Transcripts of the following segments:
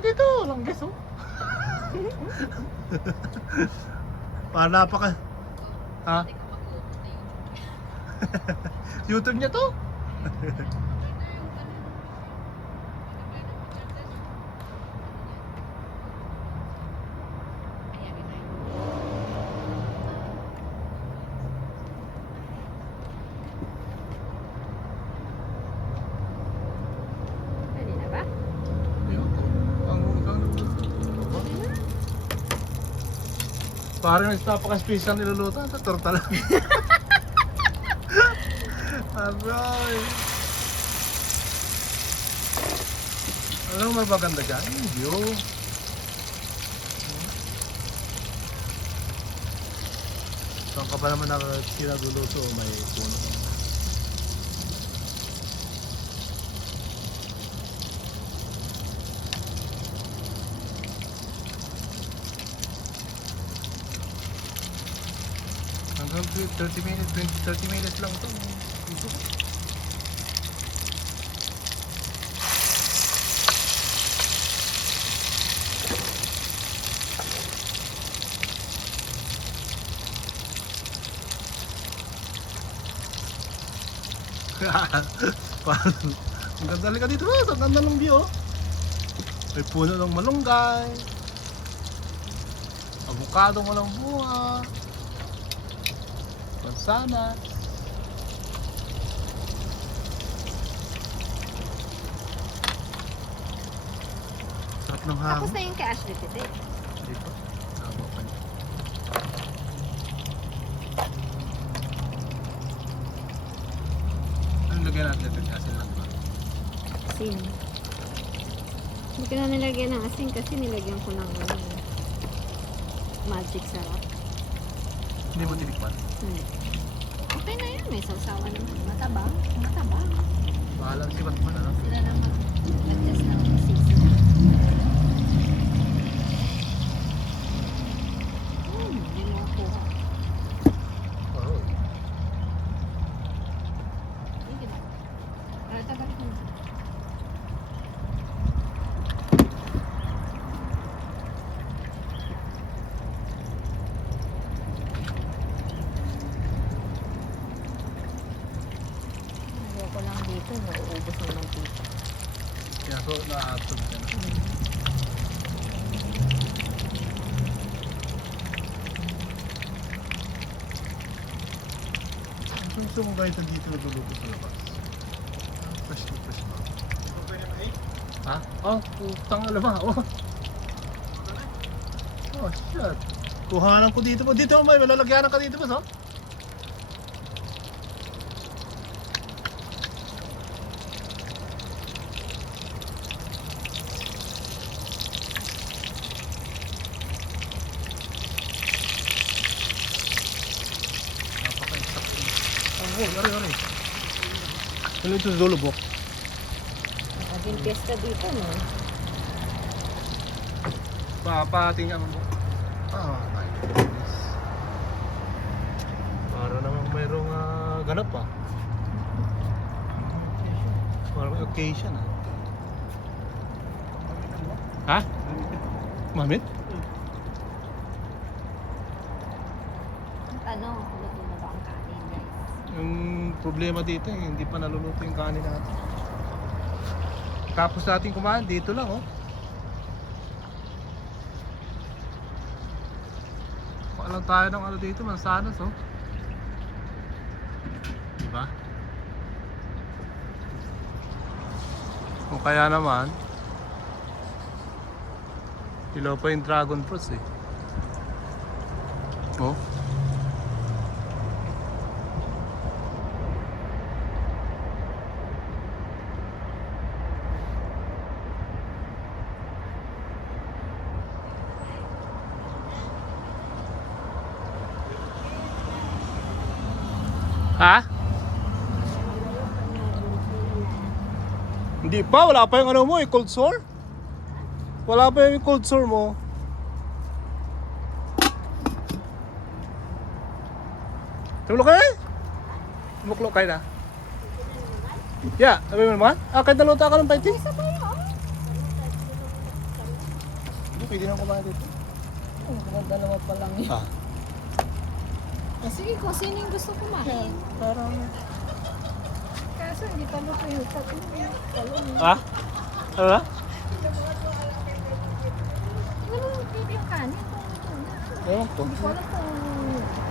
dito, langgis oh. Para napaka... Ha? YouTube niya to? Pwede na ba? Ayun, ang ang Parang nagpapaka-special niluluto sa torta lang. Aray. Alam mo maganda dyan? Yung view. Saan ka pa naman nakakilaguluto may puno? Hanggang 30 minutes, 20, 30 minutes lang ito. Parang, ang ganda ka dito, boss. Ang ganda ng view. oh. May puno ng malunggay. Avocado mo ng Mansanas. Sarap ng Tapos na yung kay Ashley. Dito. Tama pa niya. Anong lagyan natin ito? Asin lang ba? Asin. Hindi ko na nilagyan ng asin kasi nilagyan ko ng ano, magic sarap. Hindi mo tinikman. Hmm. Okay na yan. May sausawa naman. Matabang. Matabang. Bahala si Batman ano? Sila na mag-adjust ng season. Hmm, hindi mo kuha. Oo. Sige na. Ah, tagal ko. Ayoko lang dito, nauubos ang mantika. Kaya ko naatog ka na. Ang gusto mo kahit dito luluto sa labas. Fresh na fresh ba? Ha? Oh, putang alam ha. Oh. Oh, shit. Kuhanan ko dito po. Dito may malalagyanan ka dito ba, oh? Napaka-exacting. Oh, oh, yari, yari. Ano ito sa dulo, Bok? Naging pesta dito, no? Papati niya mo. Ah, nice. Para namang mayroong ah, ganap pa. Para may occasion ah. Ha? Mamit? Ano, luto na ba ang kanin, guys? Yung problema dito eh, hindi pa naluluto yung kanin natin. Tapos natin kumain, dito lang oh. Paalam tayo ng ano dito, mansanas oh. Diba? Kung kaya naman, ilaw pa yung dragon fruits eh. Oh. Ha? Hindi pa, wala pa yung ano mo eh, cold sore? Wala pa yung cold sore mo. Tumulong ka na? Tumuklok kayo na. Yeah, sabi mo naman? Ah, kahit naluto ka ng paitin? pwede na kumain dito. Oh, dalawa pa lang yun. Ah. Kasi kung sino yung gusto kumain. Parang... Kaso hindi pa luto yung tatlo. Talong. Ah? Ano? Ano yung kanin? Ewan ko. Hindi ko alam kung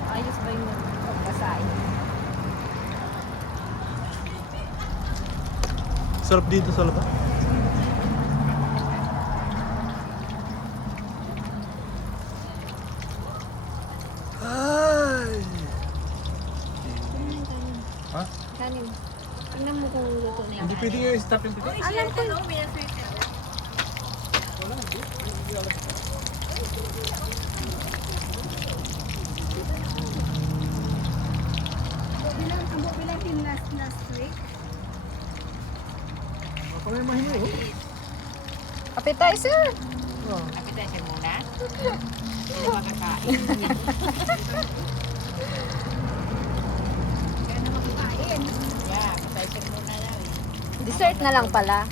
ayos ba yung pagkasain. Sarap dito sa labas. Ay! Kanin, kanin. Ha? Kanin. Tingnan mo kung luto na Hindi pwede yung stop yung pwede. Alam ko. Bilang ang bilang din last last week. Ako may mahinga oh. Appetizer! Appetizer muna. Hindi na makakain. Kaya na makakain. Yeah, appetizer muna. Dessert na lang pala.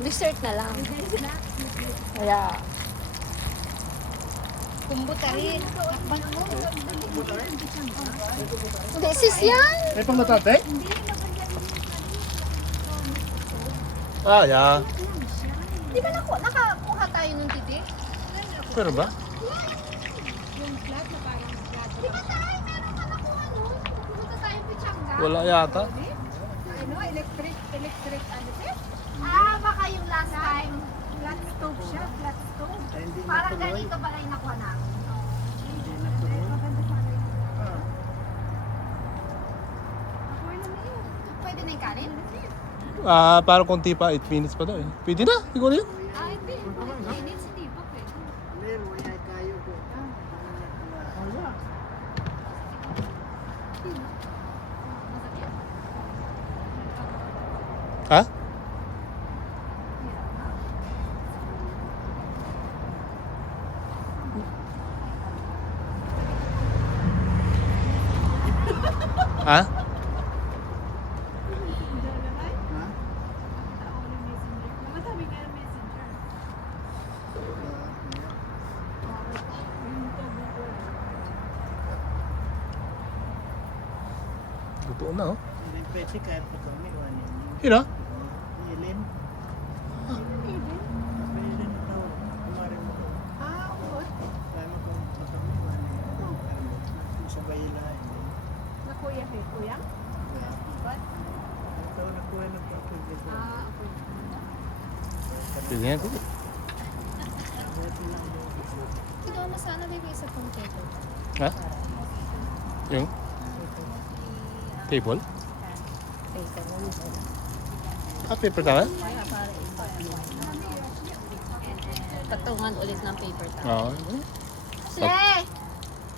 Dessert na lang. Kaya, Kumbuta rin. hindi sis yan. May pang natate? Ah, yeah. Di ba naku, nakakuha tayo ng titi? Pero ba? Di tayo meron ka nakuha nun? Pumunta tayo Pichanga. Wala yata. Ano, electric, electric, ano siya? Ah, baka yung last time. Flat stove siya, flat stove. Parang ganito pala yung nakuha namin. Pwede na yung kanin? Ah, parang konti pa, 8 minutes pa daw eh. Pwede na, siguro yun. Ah, hindi. Minutes, hindi pa pwede. Ha? Ha? Ka na oh. Pwede kahit pa kami wala Yun ah. Ilin. Pwede na daw. Kumari mo ko. Ah, oo. Kaya mo kung pa kami wala Sabay lang. Na kuya kay kuya? What? Ito nakuha ng pagkakit. Ah, okay. Ko. Ikaw mo sana bigay sa pong table. Ha? Yung? Table? Ah, paper towel? Patungan ulit ng paper towel. Oo. Sle!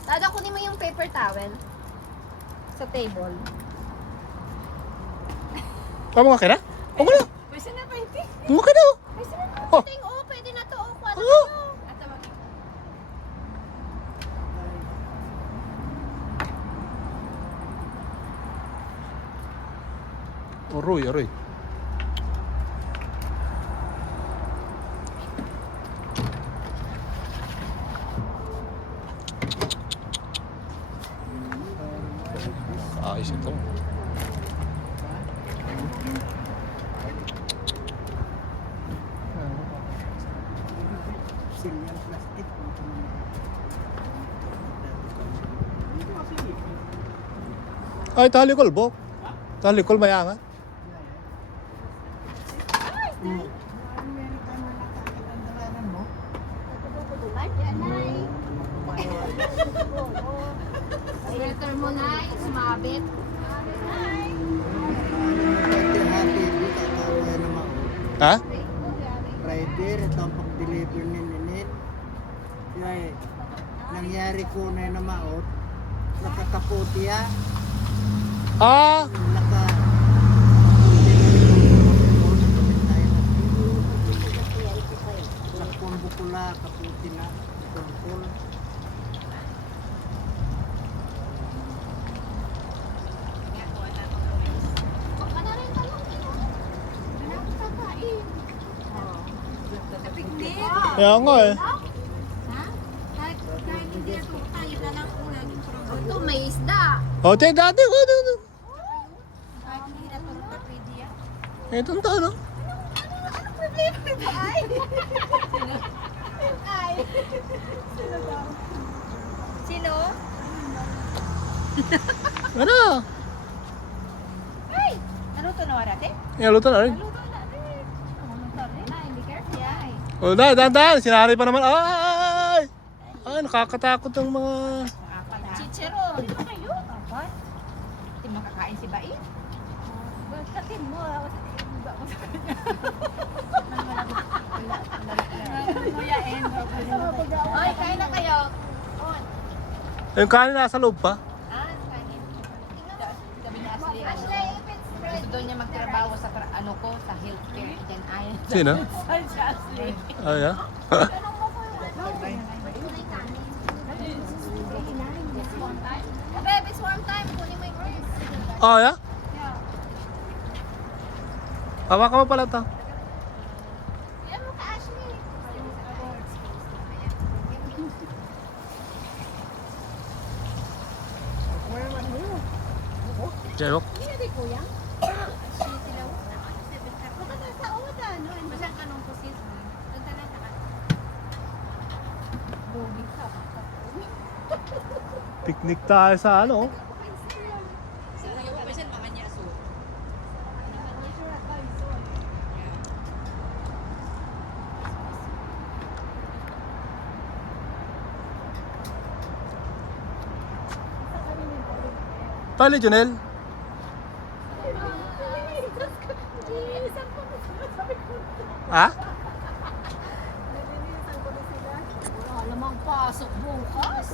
Dada, kunin mo yung paper towel sa table. Nga kaya? Kuha mo na! Pwede na 20. Kuha ka na! Pwede na Oh. natin. Oh, pwede na to. Oh, na Oh. Aroy, aroy. Ayos ito. Silyan plastic. Ay, talikol, Bok. Talikol, may angat. Amerika na nakakit ang dalanan mo. Nay. Sumabit. Ha? Rider, ito ang pag-deliver ni Ninit. Kaya nangyari ko na yung namaot. Nakakaputi ah. Ah! Kaya nga eh. Ulam. Ito, may isda. O, tiyan dati ko. dito. Kahit hindi na tuta, pwede yan. Ito ang tao, no? Ano problema ito ay? Ay. Sino? Ano? Ay! Naluto na wala natin? Inaluto na rin. Luto na rin. Luto rin. Ay, be careful ay. O, dahil, dahan. Sinari pa naman. Ay! Ay, nakakatakot ng mga... Chichero. Sino kayo? Apat? Hindi makakain si Bai? Bakatin mo. Ba mo sa kanya. Kuya and Hoy, kain na kayo. Yung kanin nasa loob pa. Ah, kanin. Sabi ni Ashley, Ashley, if it's gusto niya magtrabaho sa tra- ano ko, sa healthcare. Then ay, Sino? Si Ashley. Ay, ah. Babe, it's Na ka. Bogi ka. Picnic tayo sa ano. Siguro pa siya mga niya so. Pali, Junel. Ha? Wala namang pasok bukas.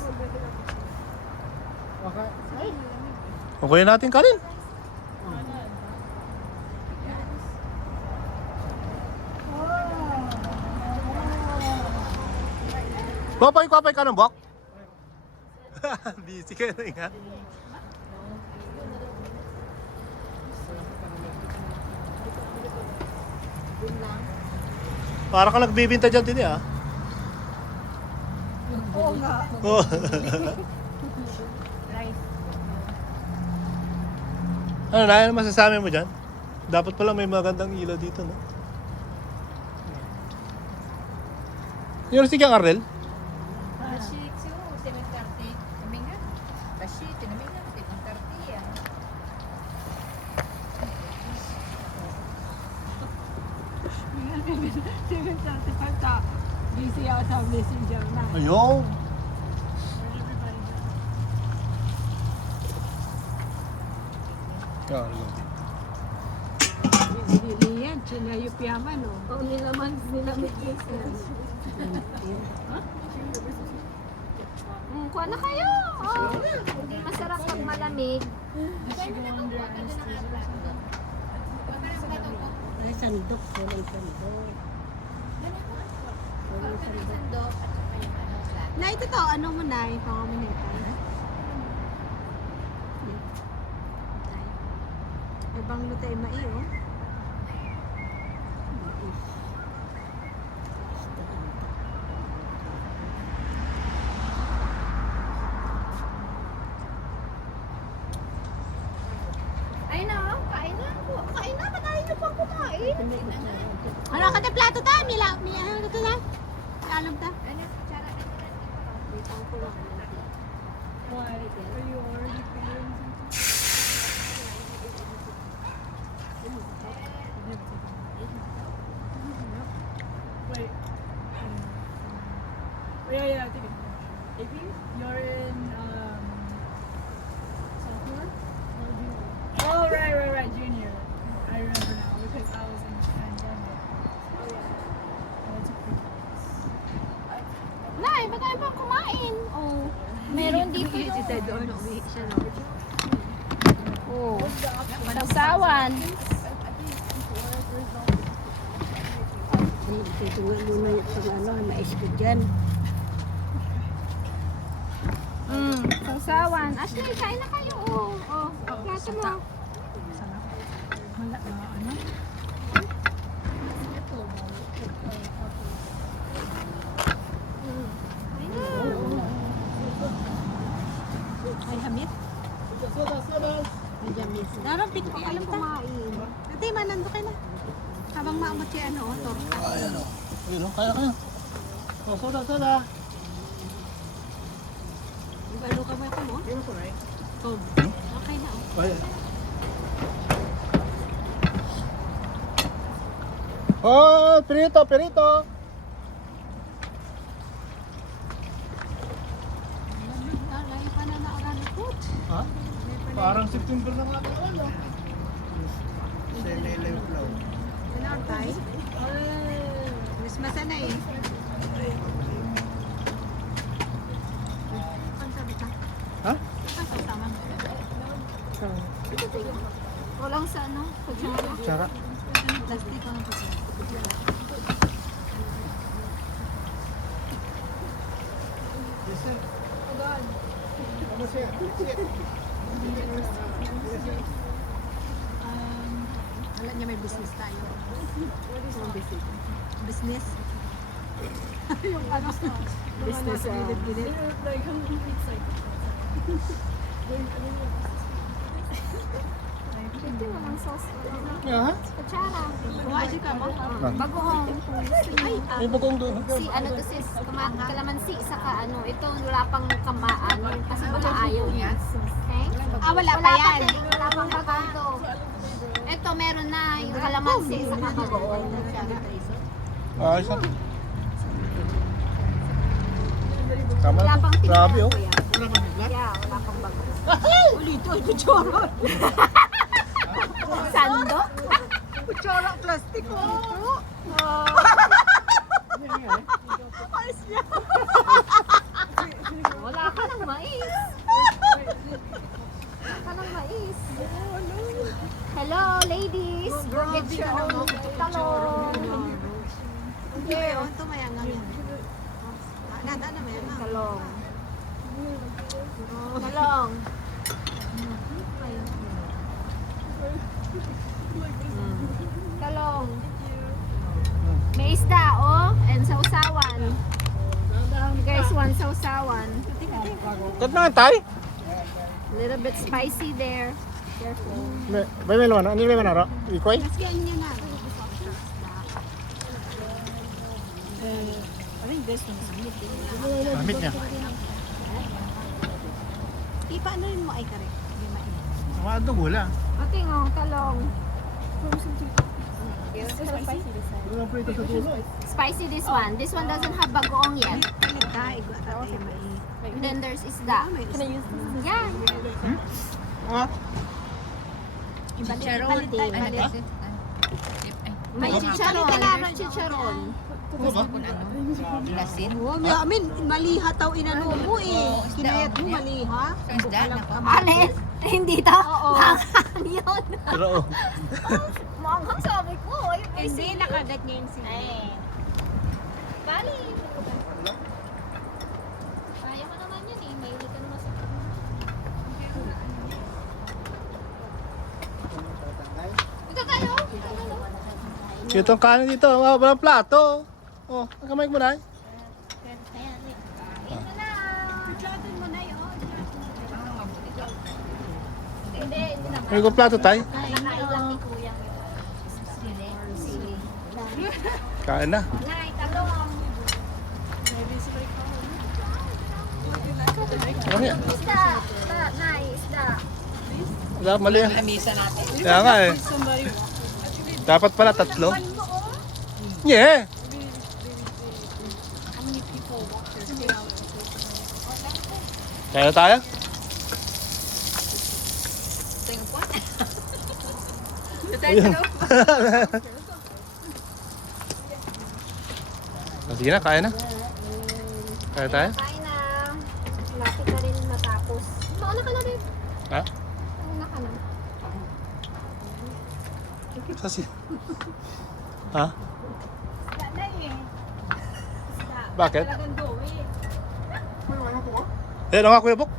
Okay natin kanin. Papay, papay ka ng bok? Busy ka na nga. Para ka nagbibinta dyan, Tini, ah. Oo nga. ano na, ano masasabi mo dyan? Dapat pala may magandang ilaw dito, no? Yung si Kang Arnel? Bashi, siyo, 7.30. Kami nga. Bashi, tinami nga, 7.30 yan. Busy ako sa messenger na. Ayun. Carlo. Hindi yan, sinayop yaman o. Oh, nilaman, nilamit business. Mm, kuha na kayo. Oh. Hindi masarap pag malamig. Ay, sandok. Walang sandok. Na ito to, ano mo na, yung pangamunitay. Ibang lutay mai, oh. Ayan. Ito nga muna yung pang ano, mais ko dyan. Mm, sausawan. Ashley, kain na kayo. Oh, oh, oh plato mo. Wala na, ano? Mm. Ay, hamit. Sodas, sodas. May jamis. Naroon, pin ko alam ta. Ate, manando ka na. Habang maamot si ano, oh, torta. Ayun o. Ayun o, kaya kaya. Oh, soda, soda. Ibalo ka ba ito mo? Tom. Okay na, oh. Ayun. Oh, perito, perito. Lagi pa na naaralikot. Ha? Parang September na nga ah. Sinilay flow. Pinartay? Christmas na eh. Ang? Ha? Ang Walang sa ano, kutsara. Tsara. Plastic ko ng kasi. Um, alam niya may business tayo. Anong business? Business? yung ano, business sa gilid-gilid. Like, how many weeks like Hindi, walang sauce. Yeah. Kutsara. Kumain ka mo? Bagoong. Ay, ah, May bagong doon. si ano to sis, kama- kalamansi saka ano, ito wala pang kamaan kasi baka ayaw niya. Ah, wala pa yan. wala pang bagong to. Ito meron na yung kalamansi saka bagoong. Ah, isa. Tama Wala pang to. Grabe oh. kuya. Yeah, wala pang bagong. Ulito, ito choro. Sando? Choro, plastic ko. Wala ka ng mais. Wala ka ng mais. Hello, your own talong. Hindi, oh, ito mayangang yan. Nada na mayangang. Talong. Talong. Mm. Talong. May isda, oh. And sausawan. You guys want sausawan? Kat na tay. Little bit spicy there. Careful. May may may naman. Ano may manaro? Ikoy? Mas kaya niya na. Damit niya. Eh, paano rin mo ay kare? Hindi mainit. Mga dugo lang. Ating, oh, talong. Ano lang prito sa dulo? Spicy this one. This one doesn't have bagoong yet. Pilit ka, igwa tatay mainit. And then there's isda. Can I use this? Yeah. Ah, Chicharon. Ano ay. May chicharon. Meron chicharon. ano ba? Lasin. Oh, may amin, maliha taw inano mo eh. Kinayat mo maliha. Na pa. Alin? Hindi to? Oo. Manghang yun. Pero oh. Manghang sabi ko. Ay, may Hindi, nakagat niya yung. Ay. Bali. Kaya mo naman yun eh. Mahilig ka naman sa Ito tayo. Itong kanin dito. Oh, walang plato. Oh, ang kamay mo na. May kong plato tay. Nakain lang ni Kuya yung sili. Sili. Kain na. Ano yan? Isda. Isda. Isda. Mali yan. Lamisa natin. Kaya nga eh. Dapat pala tatlo. Yeah. Kaya tayo? Ayun. Sige na, kaya na. Kaya tayo? Kain na. Lapit na rin matapos. Mauna ka na rin. Ha? Mauna ka na. Sasi. Ha? Isda na eh. Bakit? Talagang go eh. Eh, ano nga Kuya Bok?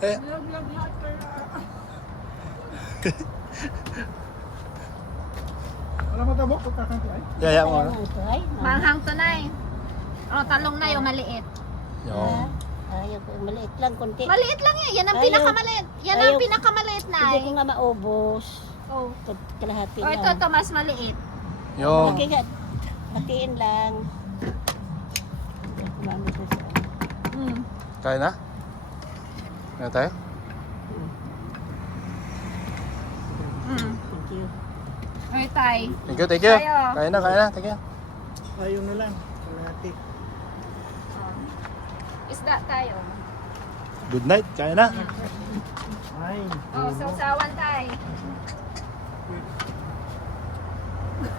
Eh, Wala mo tabok pagkakantuay? yaya mo na. Manghang to na eh. Oh, talong na yung maliit. Yung. Ayaw ko, maliit lang, konti. Maliit lang yan. Yan ang Ayaw. pinakamaliit. Yan ang Ayaw. pinakamaliit na Hindi ko nga maubos. Oh. Kat- Kalahati O ito, lang. ito, mas maliit. Yung, Okay nga, hatiin lang. Mm. kaya na? Kaya tayo? Mm. Thank you. Ay, tay. Thank you, thank you. Tayo. Kaya na, kaya na, thank you. Ayaw na lang. Kalahati. Isda tayo. Good night, kaya na. Ay, Oh, sausawan tayo.